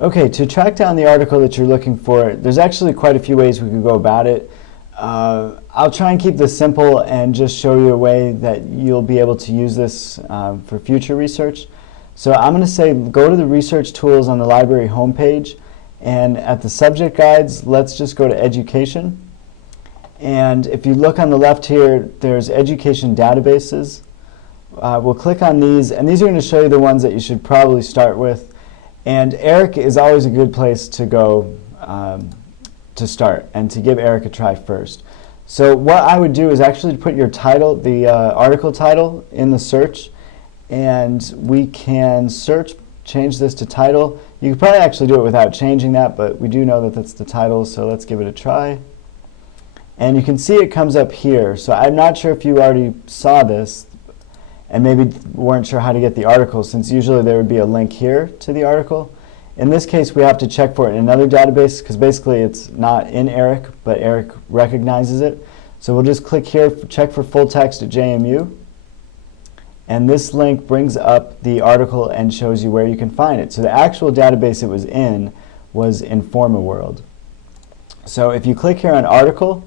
Okay, to track down the article that you're looking for, there's actually quite a few ways we could go about it. I'll try and keep this simple and just show you a way that you'll be able to use this for future research. So I'm going to say go to the research tools on the library homepage, and at the subject guides, let's just go to education. And if you look on the left here, there's education databases. We'll click on these, and these are going to show you the ones that you should probably start with. And ERIC is always a good place to go to start and to give ERIC a try first. So what I would do is actually put your title, the article title, in the search, and we can search, change this to title. You could probably actually do it without changing that, but we do know that that's the title, so let's give it a try. And you can see it comes up here. So I'm not sure if you already saw this and maybe weren't sure how to get the article, since usually there would be a link here to the article. In this case, we have to check for it in another database, because basically it's not in ERIC, but ERIC recognizes it. So we'll just click here, check for full text at JMU, and this link brings up the article and shows you where you can find it. So the actual database it was in was InformaWorld. So if you click here on article,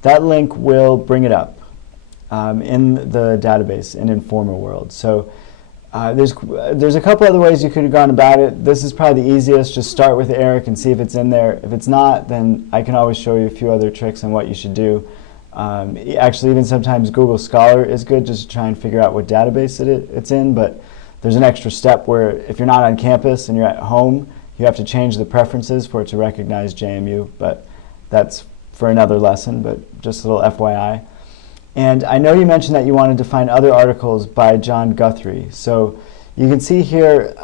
that link will bring it up in the database in InformaWorld. So there's a couple other ways you could have gone about it. This is probably the easiest. Just start with ERIC and see if it's in there. If it's not, then I can always show you a few other tricks on what you should do. Actually, even sometimes Google Scholar is good just to try and figure out what database it's in, but there's an extra step where if you're not on campus and you're at home, you have to change the preferences for it to recognize JMU, but that's for another lesson, but just a little FYI. And I know you mentioned that you wanted to find other articles by John Guthrie. So you can see here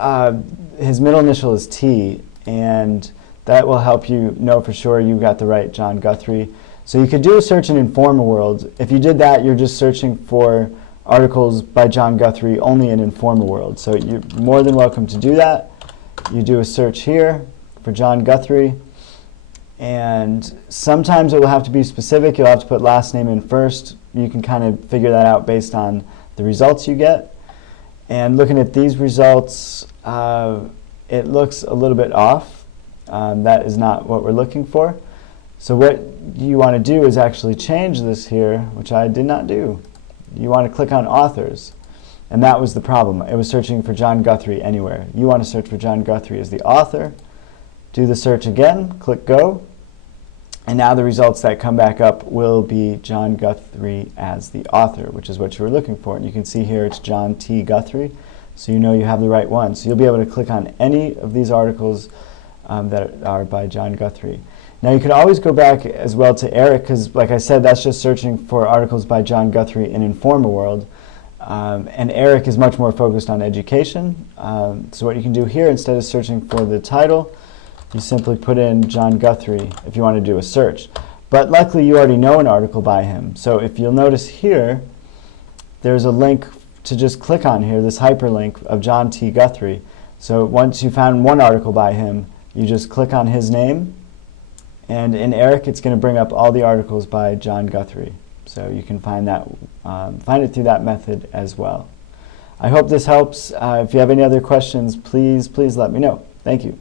his middle initial is T, and that will help you know for sure you got the right John Guthrie. So you could do a search in InformaWorld. If you did that, you're just searching for articles by John Guthrie only in InformaWorld. So you're more than welcome to do that. You do a search here for John Guthrie. And sometimes it will have to be specific. You'll have to put last name in first. You can kind of figure that out based on the results you get. And looking at these results, it looks a little bit off. That is not what we're looking for. So what you want to do is actually change this here, which I did not do. You want to click on authors. And that was the problem. It was searching for John Guthrie anywhere. You want to search for John Guthrie as the author. Do the search again, click go. And now the results that come back up will be John Guthrie as the author, which is what you were looking for. And you can see here it's John T. Guthrie, so you know you have the right one. So you'll be able to click on any of these articles that are by John Guthrie. Now you can always go back as well to ERIC, because like I said, that's just searching for articles by John Guthrie in InformaWorld. And ERIC is much more focused on education. So what you can do here, instead of searching for the title, you simply put in John Guthrie if you want to do a search. But luckily you already know an article by him. So if you'll notice here, there's a link to just click on here, this hyperlink of John T. Guthrie. So once you found one article by him, you just click on his name, and in ERIC it's going to bring up all the articles by John Guthrie. So you can find that, find it through that method as well. I hope this helps. If you have any other questions, please let me know. Thank you.